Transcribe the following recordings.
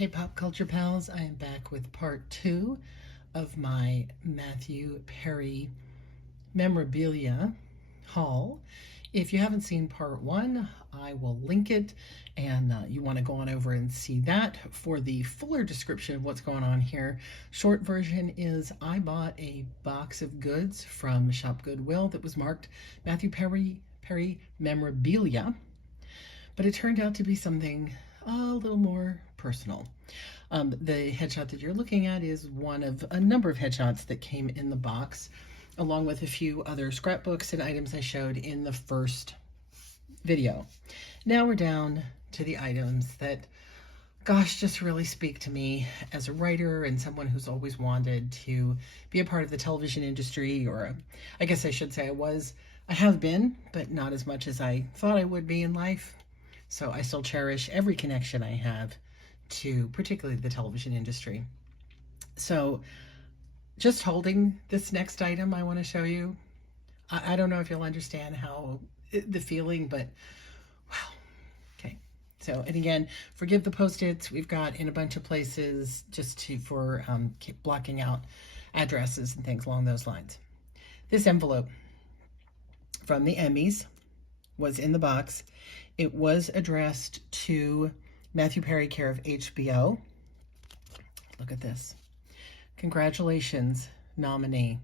Hey Pop Culture Pals, I am back with part 2 of my Matthew Perry memorabilia haul. If you haven't seen part 1, I will link it, and you want to go on over and see that for the fuller description of what's going on here. Short version is I bought a box of goods from Shop Goodwill that was marked Matthew Perry memorabilia, but it turned out to be something a little more personal. The headshot that you're looking at is one of a number of headshots that came in the box, along with a few other scrapbooks and items I showed in the first video. Now we're down to the items that, gosh, just really speak to me as a writer and someone who's always wanted to be a part of the television industry, or I guess I should say I have been, but not as much as I thought I would be in life. So I still cherish every connection I have to particularly the television industry. So just holding this next item I want to show you, I don't know if you'll understand the feeling, but wow. Okay. So, and again, forgive the Post-its we've got in a bunch of places just for blocking out addresses and things along those lines. This envelope from the Emmys was in the box. It was addressed to Matthew Perry, care of HBO. Look at this. Congratulations, nominee.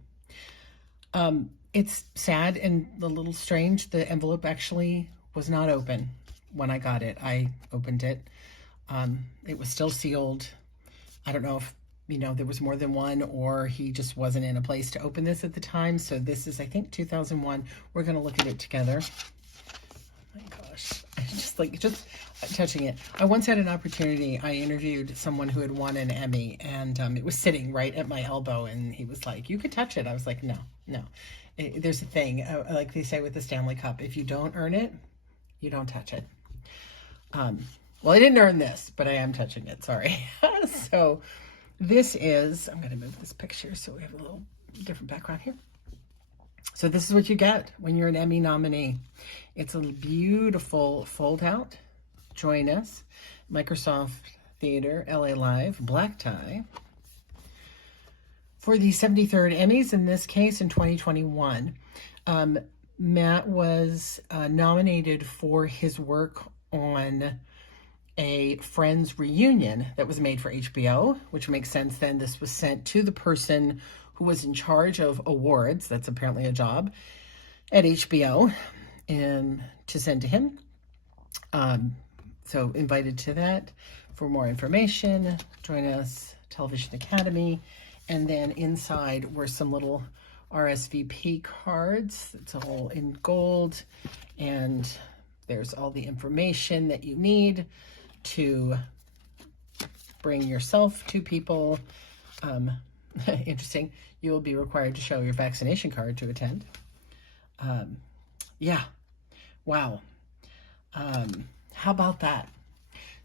It's sad and a little strange. The envelope actually was not open when I got it. I opened it. It was still sealed. I don't know if, there was more than one, or he just wasn't in a place to open this at the time. So this is, I think, 2001. We're going to look at it together. Oh my gosh. Just touching it. I once had an opportunity. I interviewed someone who had won an Emmy, and it was sitting right at my elbow, and he was like, "You could touch it." I was like, no. There's a thing, like they say with the Stanley Cup, if you don't earn it, you don't touch it. Well, I didn't earn this, but I am touching it. Sorry. So this is, I'm going to move this picture so we have a little different background here. So this is what you get when you're an Emmy nominee. It's a beautiful fold out. Join us. Microsoft Theater, LA Live, black tie. For the 73rd Emmys, in this case in 2021, Matt was nominated for his work on a Friends reunion that was made for HBO, which makes sense then. This was sent to the person who was in charge of awards, that's apparently a job, at HBO, and to send to him. So invited to that. For more information, join us, Television Academy. And then inside were some little RSVP cards. It's all in gold. And there's all the information that you need to bring yourself to people. Interesting. You will be required to show your vaccination card to attend. Yeah. Wow. How about that?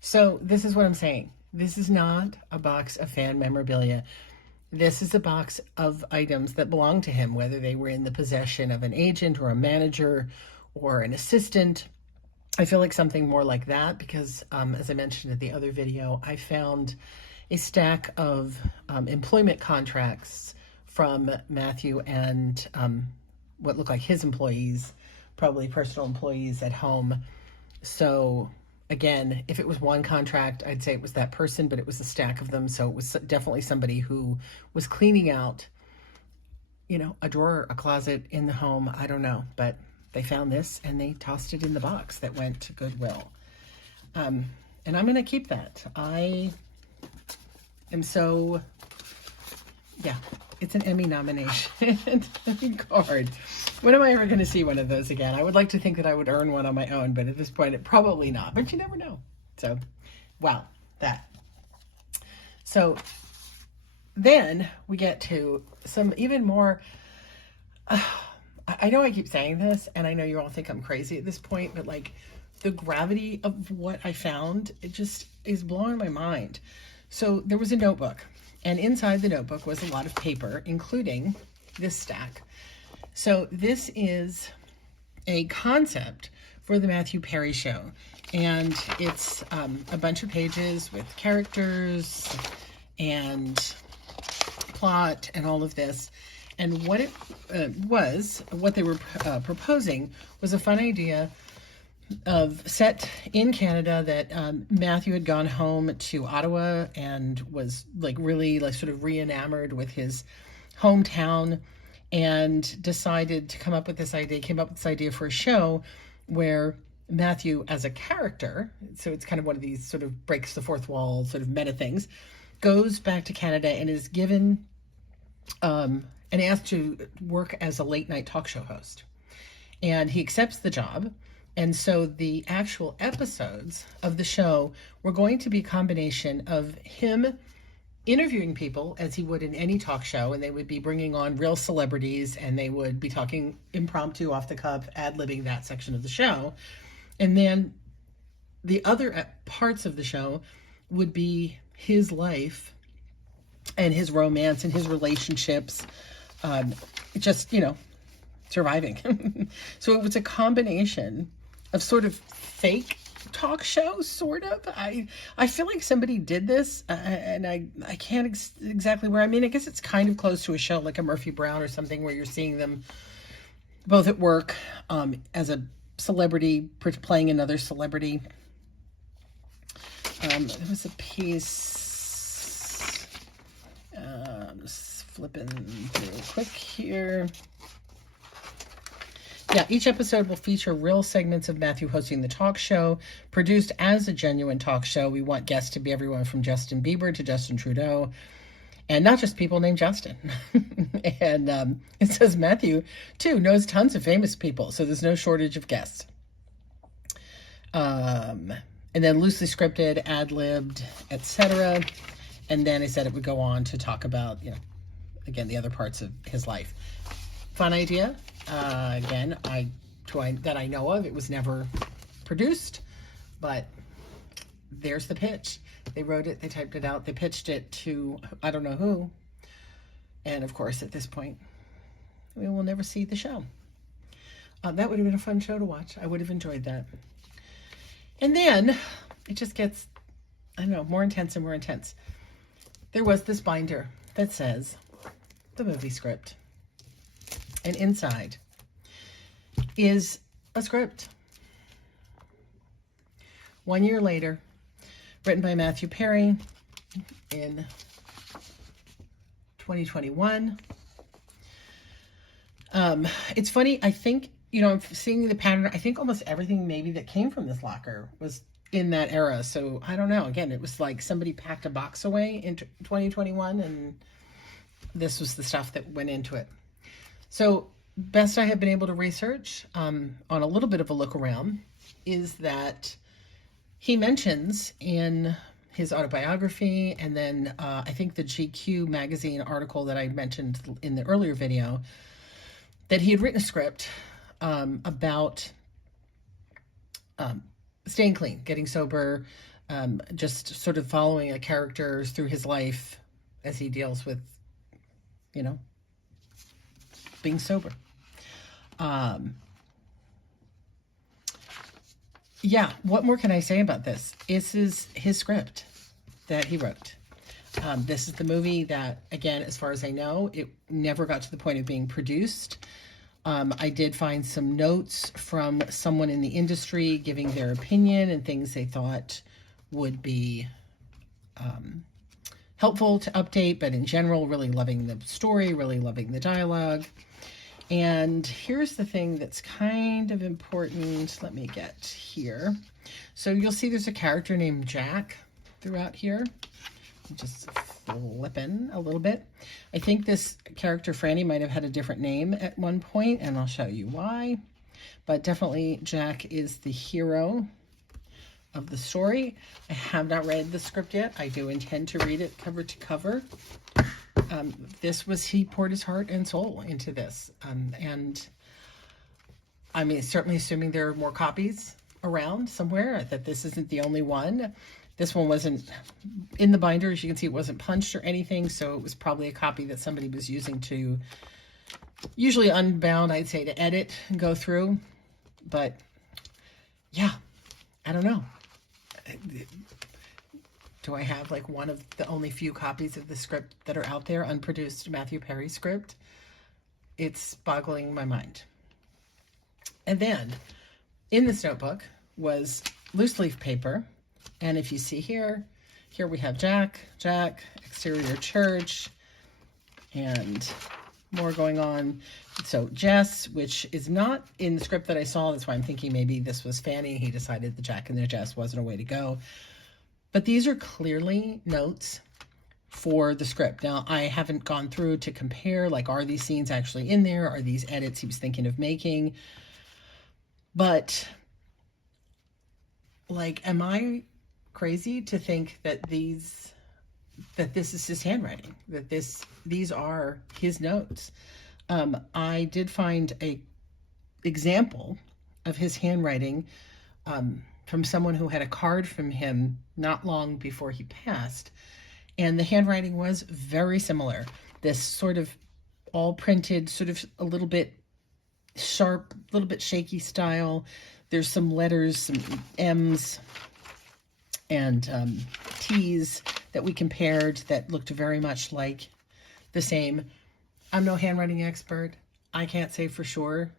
So this is what I'm saying. This is not a box of fan memorabilia. This is a box of items that belong to him, whether they were in the possession of an agent or a manager or an assistant. I feel like something more like that because, as I mentioned in the other video, I found a stack of employment contracts from Matthew and what looked like his employees, probably personal employees at home. So again, if it was one contract, I'd say it was that person, but it was a stack of them. So it was definitely somebody who was cleaning out, a drawer, a closet in the home. I don't know, but they found this and they tossed it in the box that went to Goodwill. And I'm going to keep that. I am so, yeah, it's an Emmy nomination card. When am I ever going to see one of those again? I would like to think that I would earn one on my own, but at this point, it probably not. But you never know. So, wow, that. So then we get to some even more. I know I keep saying this, and I know you all think I'm crazy at this point, but like the gravity of what I found, it just is blowing my mind. So there was a notebook, and inside the notebook was a lot of paper, including this stack. So this is a concept for the Matthew Perry Show. And it's a bunch of pages with characters and plot and all of this. And what it what they were proposing was a fun idea of set in Canada that Matthew had gone home to Ottawa and was like really like sort of re-enamored with his hometown, and decided to come up with this idea for a show where Matthew as a character, so it's kind of one of these sort of breaks the fourth wall sort of meta things, goes back to Canada and is given and asked to work as a late night talk show host. And he accepts the job. And so the actual episodes of the show were going to be a combination of him interviewing people as he would in any talk show, and they would be bringing on real celebrities, and they would be talking impromptu, off the cuff, ad-libbing that section of the show. And then the other parts of the show would be his life and his romance and his relationships, just, surviving. So it was a combination of sort of fake talk show, sort of. I feel like somebody did this, and I can't exactly where. I mean, I guess it's kind of close to a show like a Murphy Brown or something, where you're seeing them both at work as a celebrity playing another celebrity. There was a piece, I'm just flipping through quick here. Yeah, each episode will feature real segments of Matthew hosting the talk show, produced as a genuine talk show. We want guests to be everyone from Justin Bieber to Justin Trudeau, and not just people named Justin. And it says Matthew, too, knows tons of famous people, so there's no shortage of guests. And then loosely scripted, ad-libbed, etc. And then I said it would go on to talk about, again, the other parts of his life. Fun idea. Again, that I know of, it was never produced, but there's the pitch. They wrote it, they typed it out, they pitched it to I don't know who, and of course at this point we will never see the show. That would have been a fun show to watch. I would have enjoyed that. And then it just gets, I don't know, more intense and more intense. There was this binder that says the movie script. And inside is a script. 1 year later, written by Matthew Perry in 2021. It's funny, I think, I'm seeing the pattern. I think almost everything maybe that came from this locker was in that era. So I don't know. Again, it was like somebody packed a box away in 2021, and this was the stuff that went into it. So best I have been able to research on a little bit of a look around is that he mentions in his autobiography, and then I think the GQ magazine article that I mentioned in the earlier video, that he had written a script about staying clean, getting sober, just sort of following a character through his life as he deals with, being sober. Yeah, what more can I say about this? This is his script that he wrote. This is the movie that, again, as far as I know, it never got to the point of being produced. I did find some notes from someone in the industry giving their opinion and things they thought would be helpful to update, but in general, really loving the story, really loving the dialogue. And here's the thing that's kind of important. Let me get here. So you'll see there's a character named Jack throughout here. Just flipping a little bit. I think this character, Franny, might have had a different name at one point, and I'll show you why. But definitely Jack is the hero of the story. I have not read the script yet. I do intend to read it cover to cover. He poured his heart and soul into this. And I mean, certainly assuming there are more copies around somewhere, that this isn't the only one. This one wasn't in the binder. As you can see, it wasn't punched or anything. So it was probably a copy that somebody was using to, usually unbound, I'd say, to edit and go through. But yeah, I don't know. Do I have like one of the only few copies of the script that are out there, unproduced Matthew Perry script? It's boggling my mind. And then in this notebook was loose leaf paper. And if you see here we have Jack, exterior church, and more going on. So Jess, which is not in the script that I saw. That's why I'm thinking maybe this was Fanny. He decided the Jack and the Jess wasn't a way to go. But these are clearly notes for the script. Now, I haven't gone through to compare, like, are these scenes actually in there? Are these edits he was thinking of making? But, like, am I crazy to think that this is his handwriting, that these are his notes? I did find a example of his handwriting from someone who had a card from him not long before he passed. And the handwriting was very similar. This sort of all printed, sort of a little bit sharp, a little bit shaky style. There's some letters, some M's and T's that we compared that looked very much like the same. I'm no handwriting expert. I can't say for sure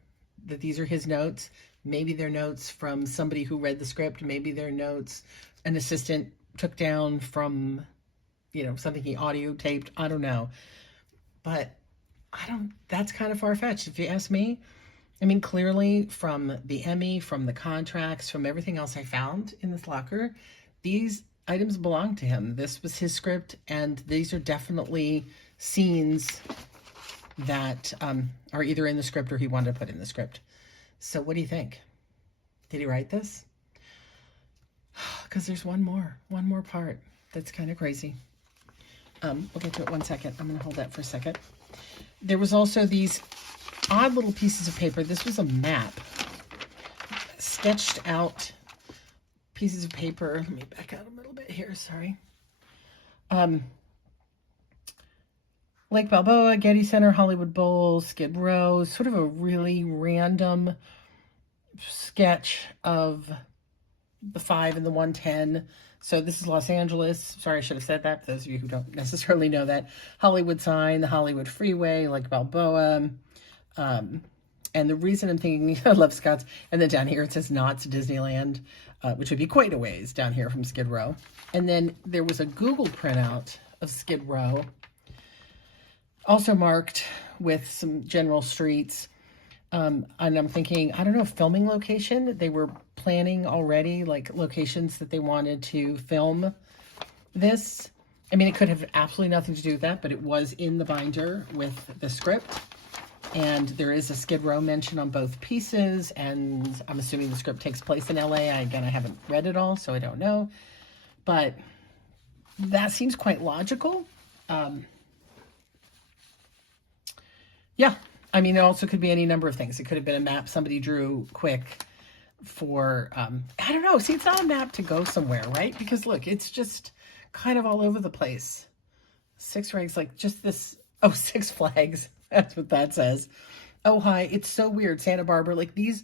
that these are his notes. Maybe they're notes from somebody who read the script. Maybe they're notes an assistant took down from, something he audio taped. I don't know. But that's kind of far-fetched if you ask me. I mean, clearly from the Emmy, from the contracts, from everything else I found in this locker, these items belong to him. This was his script, and these are definitely scenes that are either in the script or he wanted to put in the script. So what do you think? Did he write this? Because there's one more part that's kind of crazy. We'll get to it 1 second. I'm going to hold that for a second. There was also these odd little pieces of paper. This was a map. Sketched out pieces of paper. Let me back out a little bit here. Sorry. Lake Balboa, Getty Center, Hollywood Bowl, Skid Row. Sort of a really random sketch of the 5 and the 110. So this is Los Angeles. Sorry, I should have said that for those of you who don't necessarily know that. Hollywood sign, the Hollywood Freeway, Lake Balboa. And the reason I'm thinking, I love Scott's, and then down here it says Knott's Disneyland, which would be quite a ways down here from Skid Row. And then there was a Google printout of Skid Row, also marked with some general streets. And I'm thinking, I don't know, filming location. They were planning already, like, locations that they wanted to film this. I mean, it could have absolutely nothing to do with that, but it was in the binder with the script. And there is a Skid Row mention on both pieces, and I'm assuming the script takes place in LA. I haven't read it all, so I don't know. But that seems quite logical. Yeah. I mean, it also could be any number of things. It could have been a map somebody drew quick for, I don't know. See, it's not a map to go somewhere, right? Because look, it's just kind of all over the place. Six Flags, like just this, Six Flags. That's what that says. Oh, hi. It's so weird. Santa Barbara, like these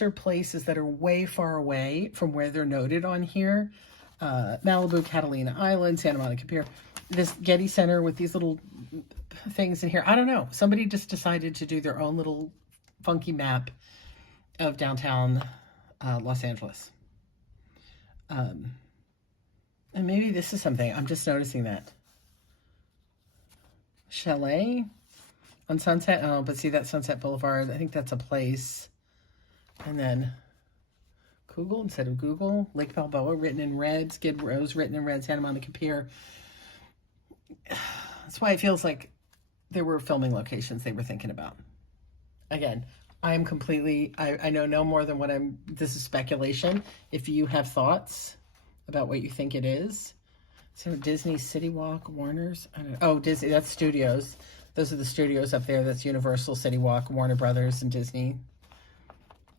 are places that are way far away from where they're noted on here. Malibu, Catalina Island, Santa Monica Pier. This Getty Center with these little things in here. I don't know. Somebody just decided to do their own little funky map of downtown Los Angeles. And maybe this is something. I'm just noticing that. Chalet on Sunset. Oh, but see that Sunset Boulevard. I think that's a place. And then Google instead of Google. Lake Balboa written in red. Skid Row's written in red. Santa Monica Pier. That's why it feels like there were filming locations they were thinking about. Again, I am completely, I know no more than this is speculation. If you have thoughts about what you think it is. So Disney City Walk, Warner's, I don't know. Oh, Disney, that's studios. Those are the studios up there. That's Universal, City Walk, Warner Brothers, and Disney.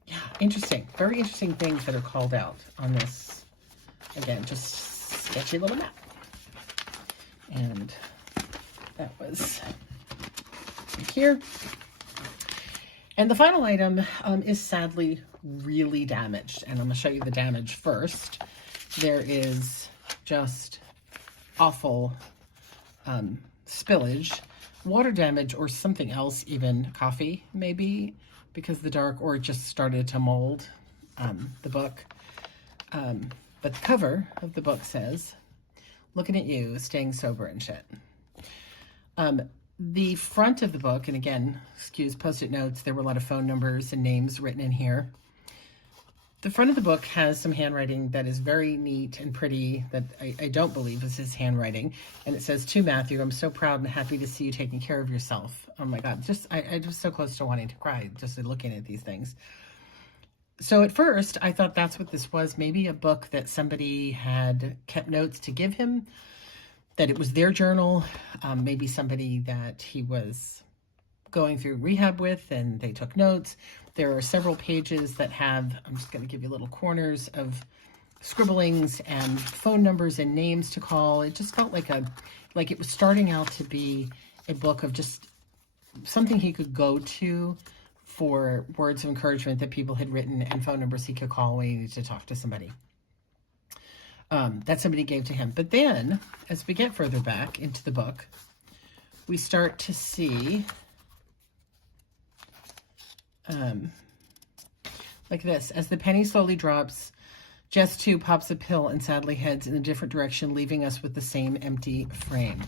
Yeah, interesting. Very interesting things that are called out on this. Again, just sketchy little map. And that was here. And the final item is sadly really damaged, and I'm going to show you the damage first. There is just awful spillage, water damage, or something else, even coffee maybe, because of the dark, or it just started to mold the book. But the cover of the book says, "Looking at you, staying sober and shit." The front of the book, and again, excuse post-it notes, there were a lot of phone numbers and names written in here. The front of the book has some handwriting that is very neat and pretty that I don't believe is his handwriting. And it says, "To Matthew, I'm so proud and happy to see you taking care of yourself." Oh my God, I just so close to wanting to cry just looking at these things. So at first, I thought that's what this was, maybe a book that somebody had kept notes to give him, that it was their journal, maybe somebody that he was going through rehab with and they took notes. There are several pages that have, I'm just going to give you little corners of scribblings and phone numbers and names to call. It just felt like it was starting out to be a book of just something he could go to for words of encouragement that people had written and phone numbers he could call when he needed to talk to somebody. That somebody gave to him. But then, as we get further back into the book, we start to see like this. As the penny slowly drops, Jess too pops a pill and sadly heads in a different direction, leaving us with the same empty frame.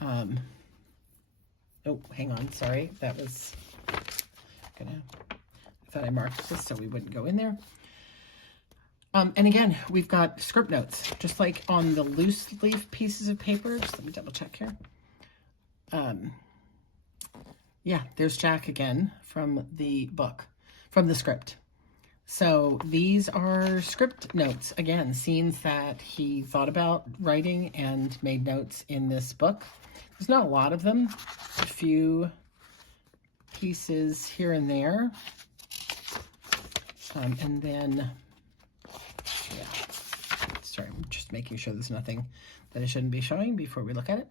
Oh, hang on. Sorry. That was I thought I marked this so we wouldn't go in there. And again, we've got script notes, just like on the loose leaf pieces of paper. Just let me double check here. Yeah, there's Jack again from the book, from the script. So these are script notes, again, scenes that he thought about writing and made notes in this book. There's not a lot of them, a few pieces here and there. And then... yeah, sorry, I'm just making sure there's nothing that I shouldn't be showing before we look at it.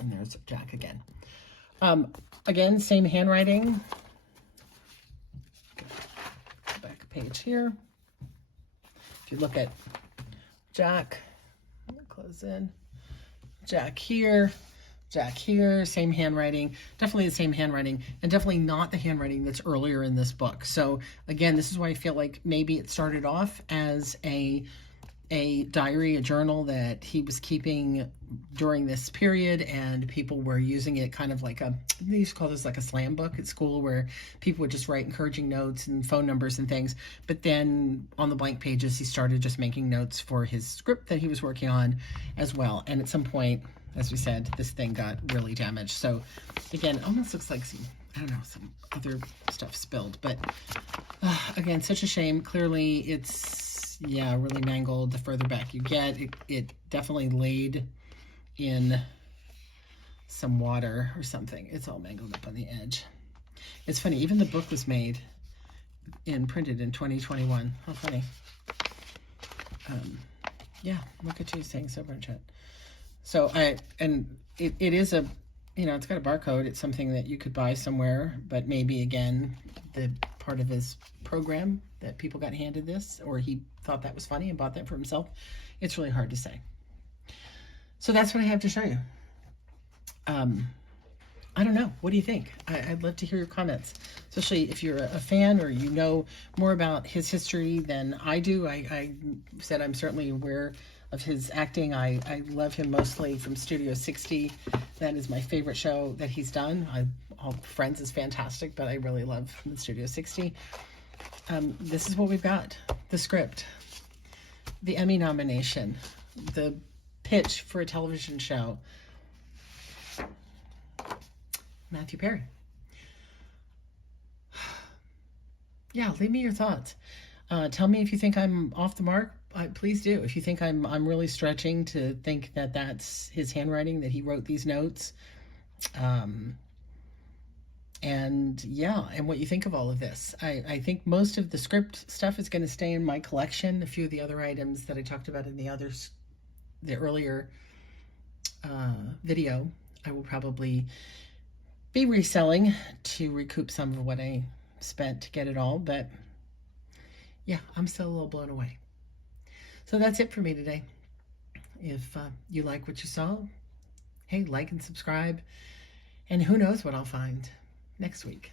And there's Jack again. Again, same handwriting. Back page here. If you look at Jack, close in. Jack here, same handwriting, definitely the same handwriting, and definitely not the handwriting that's earlier in this book. So again, this is why I feel like maybe it started off as a diary, a journal that he was keeping during this period, and people were using it kind of like they used to call this like a slam book at school, where people would just write encouraging notes and phone numbers and things. But then on the blank pages, he started just making notes for his script that he was working on as well. And at some point, as we said, this thing got really damaged. So again, it almost looks like some, I don't know, some other stuff spilled. But again, such a shame. Clearly it's, yeah, really mangled. The further back you get, it definitely laid in some water or something. It's all mangled up on the edge. It's funny, even the book was made and printed in 2021. How funny. Yeah, look at you saying sober and chat. So it is a, you know, it's got a barcode. It's something that you could buy somewhere, but maybe again, the part of his program that people got handed this, or he thought that was funny and bought that for himself. It's really hard to say. So that's what I have to show you. I don't know. What do you think? I'd love to hear your comments, especially if you're a fan or you know more about his history than I do. I said I'm certainly aware of his acting. I love him mostly from Studio 60. That is my favorite show that he's done. All Friends is fantastic, but I really love the Studio 60. This is what we've got. The script, the Emmy nomination, the pitch for a television show. Matthew Perry. Yeah, leave me your thoughts. Tell me if you think I'm off the mark. Please do. If you think I'm really stretching to think that that's his handwriting, that he wrote these notes. And yeah, and what you think of all of this. I think most of the script stuff is going to stay in my collection. A few of the other items that I talked about in the earlier video, I will probably be reselling to recoup some of what I spent to get it all, but yeah, I'm still a little blown away. So that's it for me today. If you like what you saw, hey, like and subscribe, and who knows what I'll find next week.